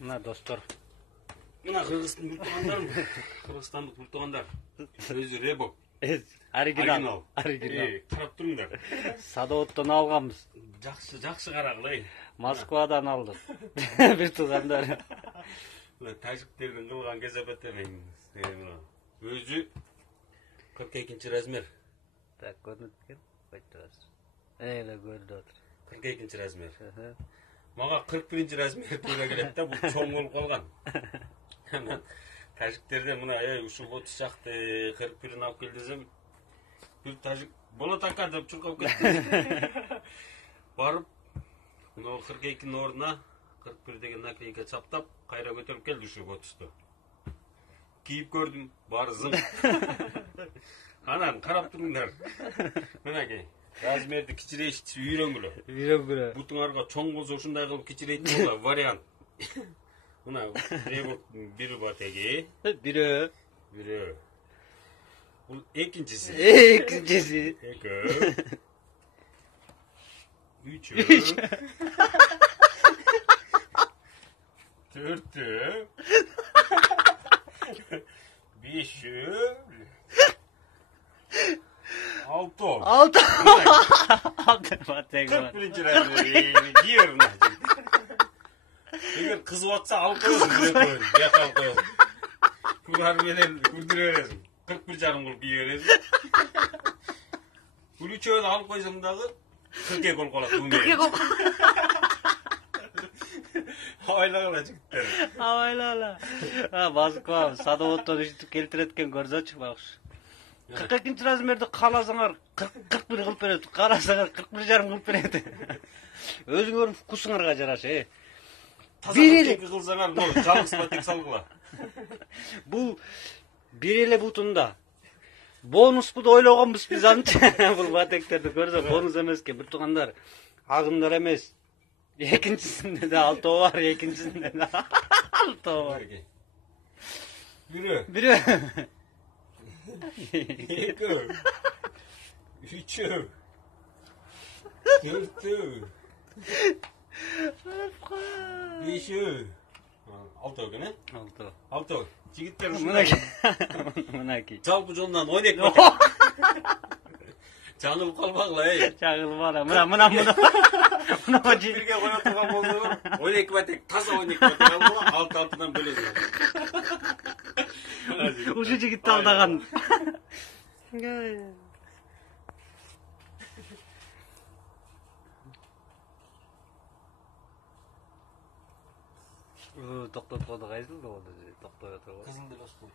Мына достор. Мына Кыргызстан буртугандар, Кыргызстандык буртугандар. Өзү Ребок. Оригинал. Карап туруңдар. Садоводдон алганбыз. Жакшы карагыла. Москвадан алдык. Бир туугандар. Мына тажиктердин кылган кезепеттерин. Өзү 42-размер. Так, көрүнүп экен. Койдуңуз. Эле көрүнүп атыр. 42-размер. Мага 41-размер туура келет да, бул чоң болуп калган. Тажиктерден мына ушул 30 жакты 41-ин алып кел десем, бир тажик болот ака деп чуркап кетти. Барып, мына 42-нин ордуна 41 деген наклейка чаптап, кайра көтөрүп келди ушу 30-ту. Кийип көрдүм, баары зым. Анан карап туруңдар. Мынакей, размерди кичирейтиши үйрөнгүлө. Бутуңарга чоң болсо ушундай кылып кичирейтин болот, вариант. Мына Ребоктун бири батеги. Бирөө. Бул экинчиси. Экөө. Үчөө. Төртөө. Бешөө. Алтоо. Батеги. 41-ci размери кийер мына. Эгер кызып атса алып коесуң, көйүн, бияка алып коесуң. Булар менен күрдүрө бересиң. 41,5 кылып кие бересиң. Бул үчөөнү алып койсоң дагы 42 болуп калат. 42 болуп. Абайлагыла жигиттер. Абайлагыла. Москва садоводдон ишитип келтирет экен, көрсөчү багыш. 42-размерди кааласаңар 41 кылып берет, кааласаңар 41,5 кылып берет. Өзүңөрдүн вкусуңарга жараша, Бир эле кылсаңар, жалгыз батек салгыла. Бул бир эле бутунда. Бонуспу ойлогонбуз биз анча. Бул батектерди көрсө бонус эмес экен, бир туугандар. Агымдар эмес. Экинчисинде да алтоо бар, экинчисинде да алтоо бар. Бирөө. Экөө. Үчөө. Төртөө. Бешөө. Алтоо экен, э? Алтоо. Жигиттер Мынакей. Жалпы жонунан 12 батек. Жаңылып калбагыла, Жаңылбагыла. Мына. Бирге кое турган болсо, 12 батек, таза 12 батек алгыла, 6-6-дан бөлөсүң. Ушу жигитти алдаган. Токтоп койду, кайсыл болду? Токтой отурган. Кызыл делос болду.